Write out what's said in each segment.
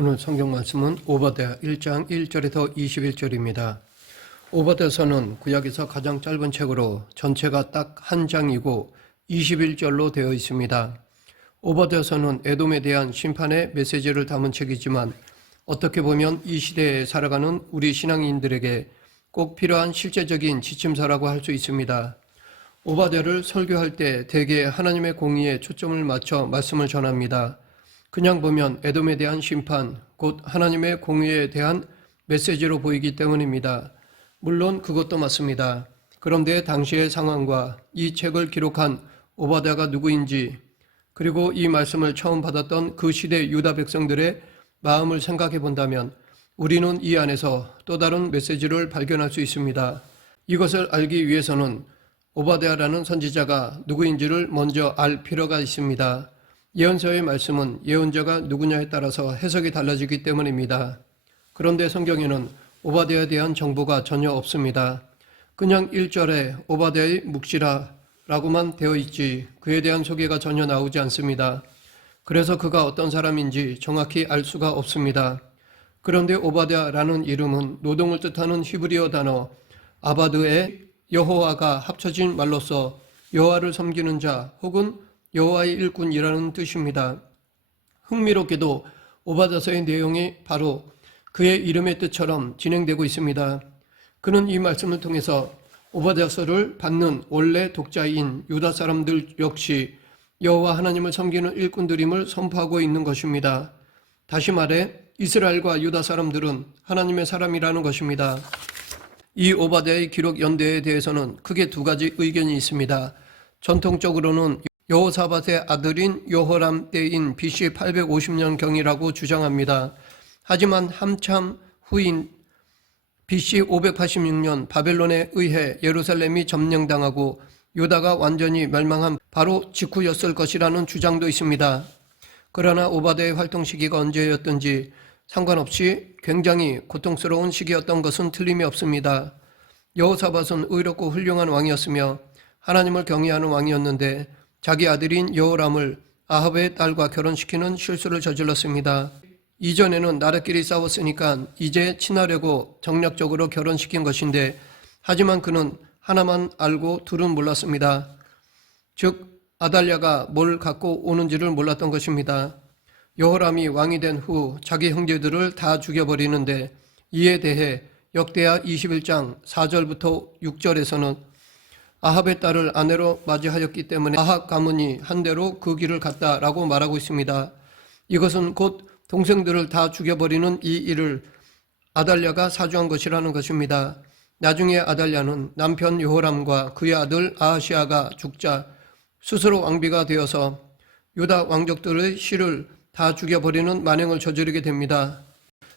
오늘 성경 말씀은 오바댜 1장 1절에서 21절입니다. 오바댜서는 구약에서 가장 짧은 책으로 전체가 딱 한 장이고 21절로 되어 있습니다. 오바댜서는 에돔에 대한 심판의 메시지를 담은 책이지만 어떻게 보면 이 시대에 살아가는 우리 신앙인들에게 꼭 필요한 실제적인 지침서라고 할 수 있습니다. 오바댜를 설교할 때 대개 하나님의 공의에 초점을 맞춰 말씀을 전합니다. 그냥 보면 에돔에 대한 심판, 곧 하나님의 공의에 대한 메시지로 보이기 때문입니다. 물론 그것도 맞습니다. 그런데 당시의 상황과 이 책을 기록한 오바댜가 누구인지, 그리고 이 말씀을 처음 받았던 그 시대 유다 백성들의 마음을 생각해 본다면 우리는 이 안에서 또 다른 메시지를 발견할 수 있습니다. 이것을 알기 위해서는 오바댜라는 선지자가 누구인지를 먼저 알 필요가 있습니다. 예언서의 말씀은 예언자가 누구냐에 따라서 해석이 달라지기 때문입니다. 그런데 성경에는 오바댜에 대한 정보가 전혀 없습니다. 그냥 1절에 오바댜의 묵시라 라고만 되어 있지 그에 대한 소개가 전혀 나오지 않습니다. 그래서 그가 어떤 사람인지 정확히 알 수가 없습니다. 그런데 오바댜라는 이름은 노동을 뜻하는 히브리어 단어 아바드의 여호와가 합쳐진 말로서 여호와를 섬기는 자 혹은 여호와의 일꾼이라는 뜻입니다. 흥미롭게도 오바댜서의 내용이 바로 그의 이름의 뜻처럼 진행되고 있습니다. 그는 이 말씀을 통해서 오바댜서를 받는 원래 독자인 유다 사람들 역시 여호와 하나님을 섬기는 일꾼들임을 선포하고 있는 것입니다. 다시 말해 이스라엘과 유다 사람들은 하나님의 사람이라는 것입니다. 이 오바댜의 기록 연대에 대해서는 크게 두 가지 의견이 있습니다. 전통적으로는 여호사밧의 아들인 여호람 때인 BC 850년경이라고 주장합니다. 하지만 한참 후인 BC 586년 바벨론에 의해 예루살렘이 점령당하고 유다가 완전히 멸망한 바로 직후였을 것이라는 주장도 있습니다. 그러나 오바댜의 활동 시기가 언제였든지 상관없이 굉장히 고통스러운 시기였던 것은 틀림이 없습니다. 여호사밧은 의롭고 훌륭한 왕이었으며 하나님을 경외하는 왕이었는데 자기 아들인 여호람을 아합의 딸과 결혼시키는 실수를 저질렀습니다. 이전에는 나라끼리 싸웠으니까 이제 친하려고 정략적으로 결혼시킨 것인데 하지만 그는 하나만 알고 둘은 몰랐습니다. 즉 아달랴가 뭘 갖고 오는지를 몰랐던 것입니다. 여호람이 왕이 된 후 자기 형제들을 다 죽여버리는데 이에 대해 역대하 21장 4절부터 6절에서는 아합의 딸을 아내로 맞이하였기 때문에 아합 가문이 한 대로 그 길을 갔다라고 말하고 있습니다. 이것은 곧 동생들을 다 죽여버리는 이 일을 아달랴가 사주한 것이라는 것입니다. 나중에 아달랴는 남편 여호람과 그의 아들 아하시아가 죽자 스스로 왕비가 되어서 유다 왕족들의 씨를 다 죽여버리는 만행을 저지르게 됩니다.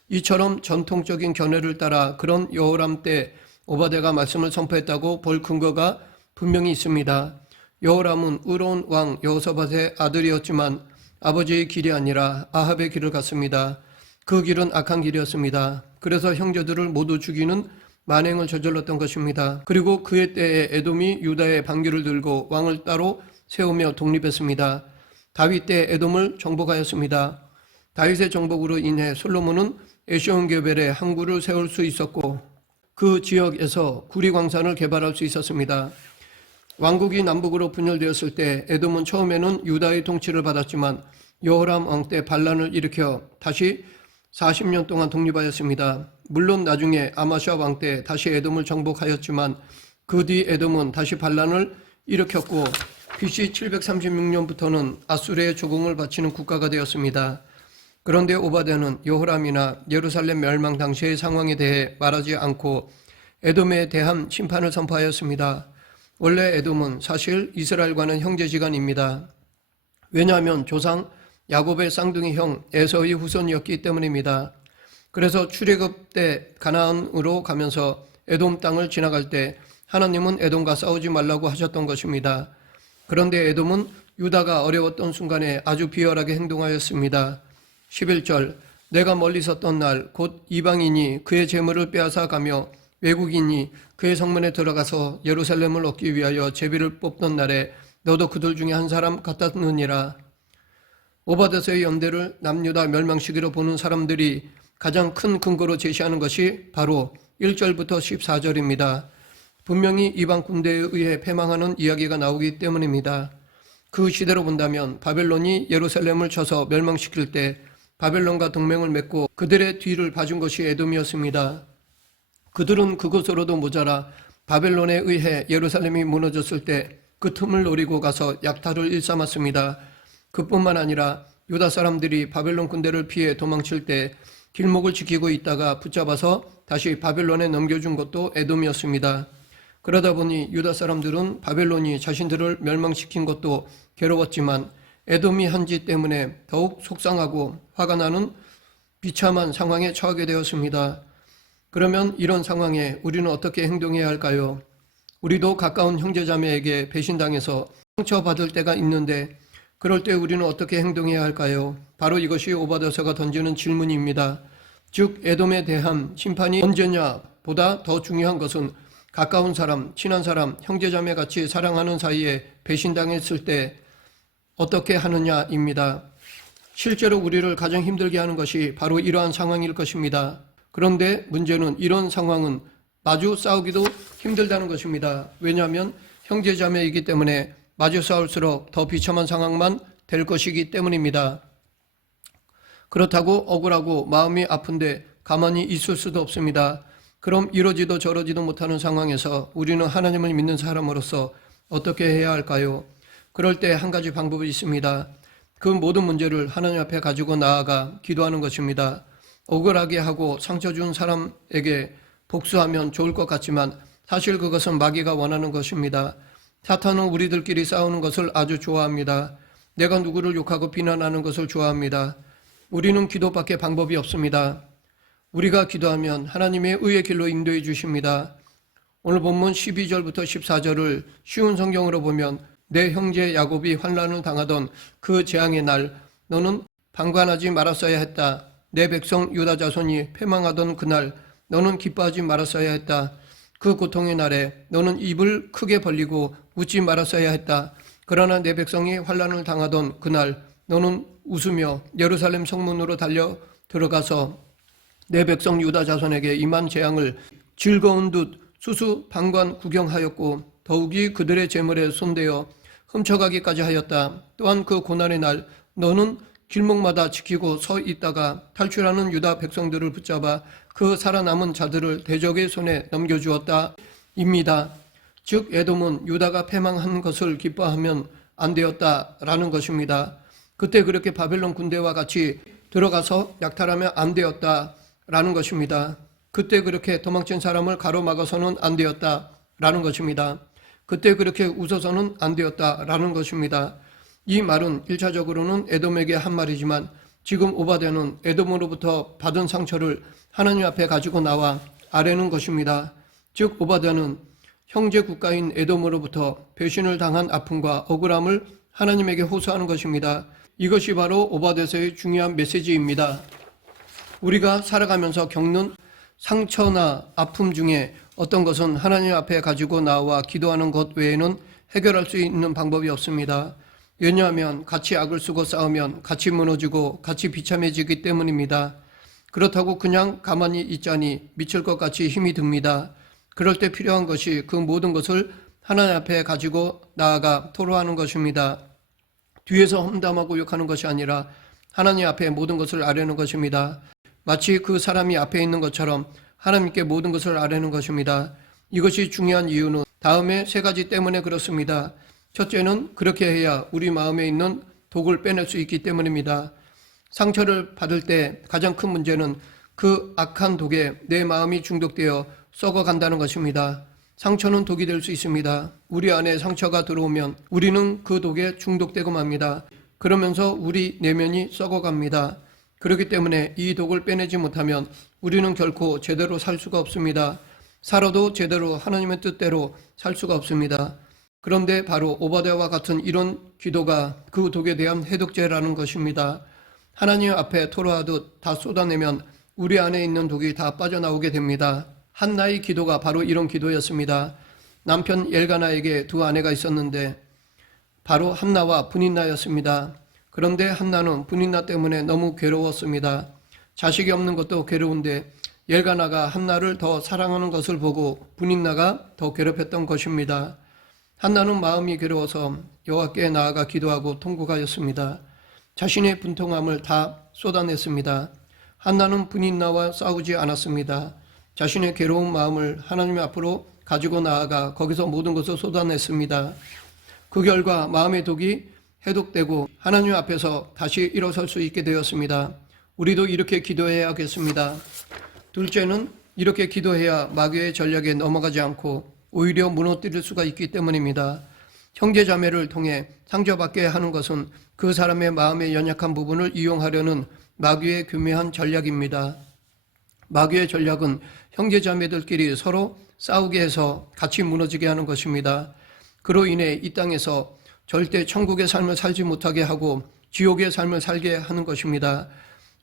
이처럼 전통적인 견해를 따라 그런 여호람 때 오바댜가 말씀을 선포했다고 볼 근거가 분명히 있습니다. 여호람은 의로운 왕 여호사밧의 아들이었지만 아버지의 길이 아니라 아합의 길을 갔습니다. 그 길은 악한 길이었습니다. 그래서 형제들을 모두 죽이는 만행을 저질렀던 것입니다. 그리고 그의 때에 에돔이 유다의 반기를 들고 왕을 따로 세우며 독립했습니다. 다윗 때 에돔을 정복하였습니다. 다윗의 정복으로 인해 솔로몬은 에시온게벨에 항구를 세울 수 있었고 그 지역에서 구리광산을 개발할 수 있었습니다. 왕국이 남북으로 분열되었을 때 에돔은 처음에는 유다의 통치를 받았지만 여호람 왕 때 반란을 일으켜 다시 40년 동안 독립하였습니다. 물론 나중에 아마샤 왕 때 다시 에돔을 정복하였지만 그 뒤 에돔은 다시 반란을 일으켰고 BC 736년부터는 아수르의 조공을 바치는 국가가 되었습니다. 그런데 오바댜는 여호람이나 예루살렘 멸망 당시의 상황에 대해 말하지 않고 에돔에 대한 심판을 선포하였습니다. 원래 에돔은 사실 이스라엘과는 형제지간입니다. 왜냐하면 조상 야곱의 쌍둥이 형 에서의 후손이었기 때문입니다. 그래서 출애굽 때 가나안으로 가면서 에돔 땅을 지나갈 때 하나님은 에돔과 싸우지 말라고 하셨던 것입니다. 그런데 에돔은 유다가 어려웠던 순간에 아주 비열하게 행동하였습니다. 11절 내가 멀리 섰던 날 곧 이방인이 그의 재물을 빼앗아 가며 외국인이 그의 성문에 들어가서 예루살렘을 얻기 위하여 제비를 뽑던 날에 너도 그들 중에 한 사람 같았느니라. 오바댜서의 연대를 남유다 멸망시기로 보는 사람들이 가장 큰 근거로 제시하는 것이 바로 1절부터 14절입니다. 분명히 이방 군대에 의해 패망하는 이야기가 나오기 때문입니다. 그 시대로 본다면 바벨론이 예루살렘을 쳐서 멸망시킬 때 바벨론과 동맹을 맺고 그들의 뒤를 봐준 것이 에돔이었습니다. 그들은 그것으로도 모자라 바벨론에 의해 예루살렘이 무너졌을 때 그 틈을 노리고 가서 약탈을 일삼았습니다. 그뿐만 아니라 유다 사람들이 바벨론 군대를 피해 도망칠 때 길목을 지키고 있다가 붙잡아서 다시 바벨론에 넘겨준 것도 에돔이었습니다. 그러다 보니 유다 사람들은 바벨론이 자신들을 멸망시킨 것도 괴로웠지만 에돔이 한 짓 때문에 더욱 속상하고 화가 나는 비참한 상황에 처하게 되었습니다. 그러면 이런 상황에 우리는 어떻게 행동해야 할까요? 우리도 가까운 형제자매에게 배신당해서 상처받을 때가 있는데 그럴 때 우리는 어떻게 행동해야 할까요? 바로 이것이 오바댜서가 던지는 질문입니다. 즉 에돔에 대한 심판이 언제냐 보다 더 중요한 것은 가까운 사람, 친한 사람, 형제자매 같이 사랑하는 사이에 배신당했을 때 어떻게 하느냐입니다. 실제로 우리를 가장 힘들게 하는 것이 바로 이러한 상황일 것입니다. 그런데 문제는 이런 상황은 마주 싸우기도 힘들다는 것입니다. 왜냐하면 형제자매이기 때문에 마주 싸울수록 더 비참한 상황만 될 것이기 때문입니다. 그렇다고 억울하고 마음이 아픈데 가만히 있을 수도 없습니다. 그럼 이러지도 저러지도 못하는 상황에서 우리는 하나님을 믿는 사람으로서 어떻게 해야 할까요? 그럴 때 한 가지 방법이 있습니다. 그 모든 문제를 하나님 앞에 가지고 나아가 기도하는 것입니다. 억울하게 하고 상처 준 사람에게 복수하면 좋을 것 같지만 사실 그것은 마귀가 원하는 것입니다. 사탄은 우리들끼리 싸우는 것을 아주 좋아합니다. 내가 누구를 욕하고 비난하는 것을 좋아합니다. 우리는 기도밖에 방법이 없습니다. 우리가 기도하면 하나님의 의의 길로 인도해 주십니다. 오늘 본문 12절부터 14절을 쉬운 성경으로 보면 내 형제 야곱이 환난을 당하던 그 재앙의 날 너는 방관하지 말았어야 했다. 내 백성 유다 자손이 패망하던 그날 너는 기뻐하지 말았어야 했다. 그 고통의 날에 너는 입을 크게 벌리고 웃지 말았어야 했다. 그러나 내 백성이 환난을 당하던 그날 너는 웃으며 예루살렘 성문으로 달려 들어가서 내 백성 유다 자손에게 임한 재앙을 즐거운 듯 수수방관 구경하였고 더욱이 그들의 재물에 손대어 훔쳐가기까지 하였다. 또한 그 고난의 날 너는 길목마다 지키고 서 있다가 탈출하는 유다 백성들을 붙잡아 그 살아남은 자들을 대적의 손에 넘겨주었다 입니다. 즉 에돔은 유다가 패망한 것을 기뻐하면 안 되었다라는 것입니다. 그때 그렇게 바벨론 군대와 같이 들어가서 약탈하면 안 되었다라는 것입니다. 그때 그렇게 도망친 사람을 가로막아서는 안 되었다라는 것입니다. 그때 그렇게 웃어서는 안 되었다라는 것입니다. 이 말은 1차적으로는 에돔에게 한 말이지만 지금 오바댜는 에돔으로부터 받은 상처를 하나님 앞에 가지고 나와 아뢰는 것입니다. 즉 오바댜는 형제 국가인 에돔으로부터 배신을 당한 아픔과 억울함을 하나님에게 호소하는 것입니다. 이것이 바로 오바댜서의 중요한 메시지입니다. 우리가 살아가면서 겪는 상처나 아픔 중에 어떤 것은 하나님 앞에 가지고 나와 기도하는 것 외에는 해결할 수 있는 방법이 없습니다. 왜냐하면 같이 악을 쓰고 싸우면 같이 무너지고 같이 비참해지기 때문입니다. 그렇다고 그냥 가만히 있자니 미칠 것 같이 힘이 듭니다. 그럴 때 필요한 것이 그 모든 것을 하나님 앞에 가지고 나아가 토로하는 것입니다. 뒤에서 험담하고 욕하는 것이 아니라 하나님 앞에 모든 것을 아뢰는 것입니다. 마치 그 사람이 앞에 있는 것처럼 하나님께 모든 것을 아뢰는 것입니다. 이것이 중요한 이유는 다음에 세 가지 때문에 그렇습니다. 첫째는 그렇게 해야 우리 마음에 있는 독을 빼낼 수 있기 때문입니다. 상처를 받을 때 가장 큰 문제는 그 악한 독에 내 마음이 중독되어 썩어간다는 것입니다. 상처는 독이 될 수 있습니다. 우리 안에 상처가 들어오면 우리는 그 독에 중독되고 맙니다. 그러면서 우리 내면이 썩어갑니다. 그렇기 때문에 이 독을 빼내지 못하면 우리는 결코 제대로 살 수가 없습니다. 살아도 제대로 하나님의 뜻대로 살 수가 없습니다. 그런데 바로 오바댜와 같은 이런 기도가 그 독에 대한 해독제라는 것입니다. 하나님 앞에 토로하듯 다 쏟아내면 우리 안에 있는 독이 다 빠져나오게 됩니다. 한나의 기도가 바로 이런 기도였습니다. 남편 엘가나에게 두 아내가 있었는데 바로 한나와 브닌나였습니다. 그런데 한나는 분인나 때문에 너무 괴로웠습니다. 자식이 없는 것도 괴로운데 엘가나가 한나를 더 사랑하는 것을 보고 분인나가 더 괴롭혔던 것입니다. 한나는 마음이 괴로워서 여호와께 나아가 기도하고 통곡하였습니다. 자신의 분통함을 다 쏟아냈습니다. 한나는 분인나와 싸우지 않았습니다. 자신의 괴로운 마음을 하나님 앞으로 가지고 나아가 거기서 모든 것을 쏟아냈습니다. 그 결과 마음의 독이 해독되고 하나님 앞에서 다시 일어설 수 있게 되었습니다. 우리도 이렇게 기도해야겠습니다. 둘째는 이렇게 기도해야 마귀의 전략에 넘어가지 않고 오히려 무너뜨릴 수가 있기 때문입니다. 형제 자매를 통해 상처받게 하는 것은 그 사람의 마음의 연약한 부분을 이용하려는 마귀의 교묘한 전략입니다. 마귀의 전략은 형제 자매들끼리 서로 싸우게 해서 같이 무너지게 하는 것입니다. 그로 인해 이 땅에서 절대 천국의 삶을 살지 못하게 하고 지옥의 삶을 살게 하는 것입니다.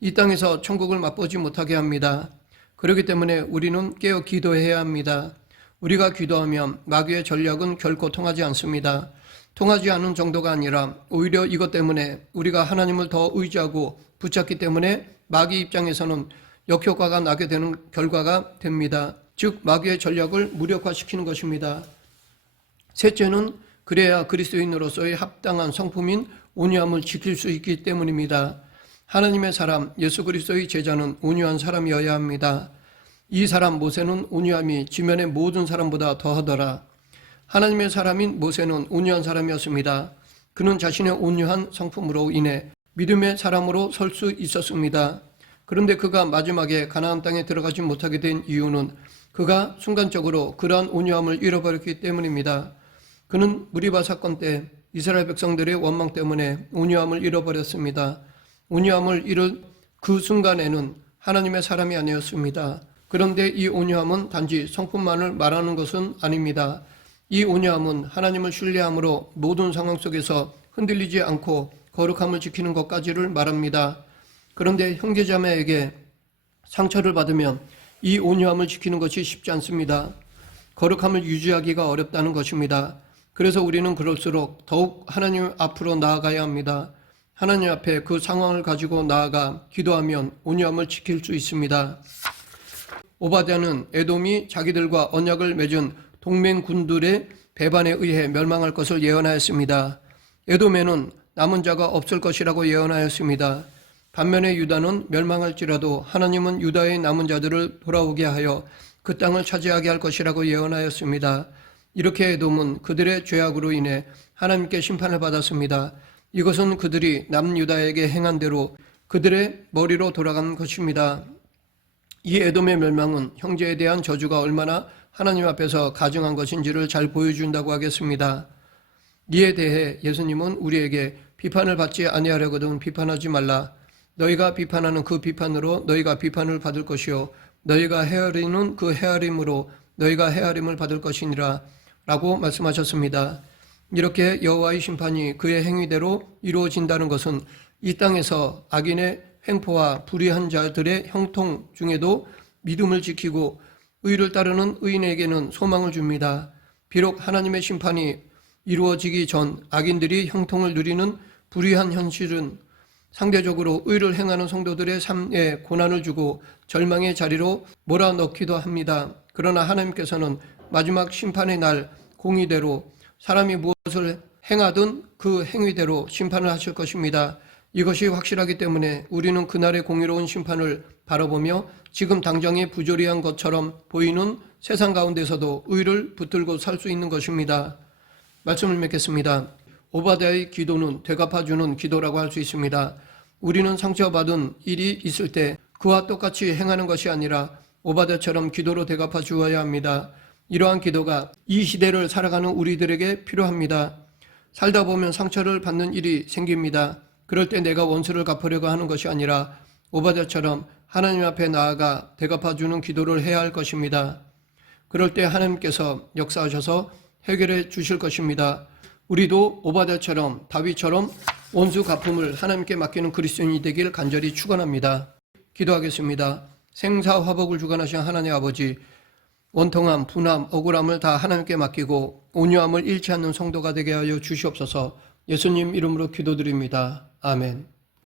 이 땅에서 천국을 맛보지 못하게 합니다. 그렇기 때문에 우리는 깨어 기도해야 합니다. 우리가 기도하면 마귀의 전략은 결코 통하지 않습니다. 통하지 않은 정도가 아니라 오히려 이것 때문에 우리가 하나님을 더 의지하고 붙잡기 때문에 마귀 입장에서는 역효과가 나게 되는 결과가 됩니다. 즉 마귀의 전략을 무력화시키는 것입니다. 셋째는 그래야 그리스도인으로서의 합당한 성품인 온유함을 지킬 수 있기 때문입니다. 하나님의 사람 예수 그리스도의 제자는 온유한 사람이어야 합니다. 이 사람 모세는 온유함이 지면의 모든 사람보다 더하더라. 하나님의 사람인 모세는 온유한 사람이었습니다. 그는 자신의 온유한 성품으로 인해 믿음의 사람으로 설 수 있었습니다. 그런데 그가 마지막에 가나안 땅에 들어가지 못하게 된 이유는 그가 순간적으로 그러한 온유함을 잃어버렸기 때문입니다. 그는 무리바 사건 때 이스라엘 백성들의 원망 때문에 온유함을 잃어버렸습니다. 온유함을 잃은 그 순간에는 하나님의 사람이 아니었습니다. 그런데 이 온유함은 단지 성품만을 말하는 것은 아닙니다. 이 온유함은 하나님을 신뢰함으로 모든 상황 속에서 흔들리지 않고 거룩함을 지키는 것까지를 말합니다. 그런데 형제자매에게 상처를 받으면 이 온유함을 지키는 것이 쉽지 않습니다. 거룩함을 유지하기가 어렵다는 것입니다. 그래서 우리는 그럴수록 더욱 하나님 앞으로 나아가야 합니다. 하나님 앞에 그 상황을 가지고 나아가 기도하면 온유함을 지킬 수 있습니다. 오바댜는 에돔이 자기들과 언약을 맺은 동맹군들의 배반에 의해 멸망할 것을 예언하였습니다. 에돔에는 남은 자가 없을 것이라고 예언하였습니다. 반면에 유다는 멸망할지라도 하나님은 유다의 남은 자들을 돌아오게 하여 그 땅을 차지하게 할 것이라고 예언하였습니다. 이렇게 에돔은 그들의 죄악으로 인해 하나님께 심판을 받았습니다. 이것은 그들이 남유다에게 행한 대로 그들의 머리로 돌아간 것입니다. 이 에돔의 멸망은 형제에 대한 저주가 얼마나 하나님 앞에서 가증한 것인지를 잘 보여준다고 하겠습니다. 이에 대해 예수님은 우리에게 비판을 받지 아니하려거든 비판하지 말라. 너희가 비판하는 그 비판으로 너희가 비판을 받을 것이요 너희가 헤아리는 그 헤아림으로 너희가 헤아림을 받을 것이니라 라고 말씀하셨습니다. 이렇게 여호와의 심판이 그의 행위대로 이루어진다는 것은 이 땅에서 악인의 횡포와 불의한 자들의 형통 중에도 믿음을 지키고 의를 따르는 의인에게는 소망을 줍니다. 비록 하나님의 심판이 이루어지기 전 악인들이 형통을 누리는 불의한 현실은 상대적으로 의를 행하는 성도들의 삶에 고난을 주고 절망의 자리로 몰아넣기도 합니다. 그러나 하나님께서는 마지막 심판의 날 공의대로 사람이 무엇을 행하든 그 행위대로 심판을 하실 것입니다. 이것이 확실하기 때문에 우리는 그날의 공의로운 심판을 바라보며 지금 당장의 부조리한 것처럼 보이는 세상 가운데서도 의를 붙들고 살 수 있는 것입니다. 말씀을 맺겠습니다. 오바댜의 기도는 되갚아주는 기도라고 할 수 있습니다. 우리는 상처받은 일이 있을 때 그와 똑같이 행하는 것이 아니라 오바댜처럼 기도로 되갚아 주어야 합니다. 이러한 기도가 이 시대를 살아가는 우리들에게 필요합니다. 살다 보면 상처를 받는 일이 생깁니다. 그럴 때 내가 원수를 갚으려고 하는 것이 아니라 오바댜처럼 하나님 앞에 나아가 되갚아주는 기도를 해야 할 것입니다. 그럴 때 하나님께서 역사하셔서 해결해 주실 것입니다. 우리도 오바댜처럼 다윗처럼 원수 갚음을 하나님께 맡기는 그리스도인이 되길 간절히 축원합니다. 기도하겠습니다. 생사화복을 주관하신 하나님 아버지, 원통함, 분함, 억울함을 다 하나님께 맡기고 온유함을 잃지 않는 성도가 되게 하여 주시옵소서. 예수님 이름으로 기도드립니다. 아멘.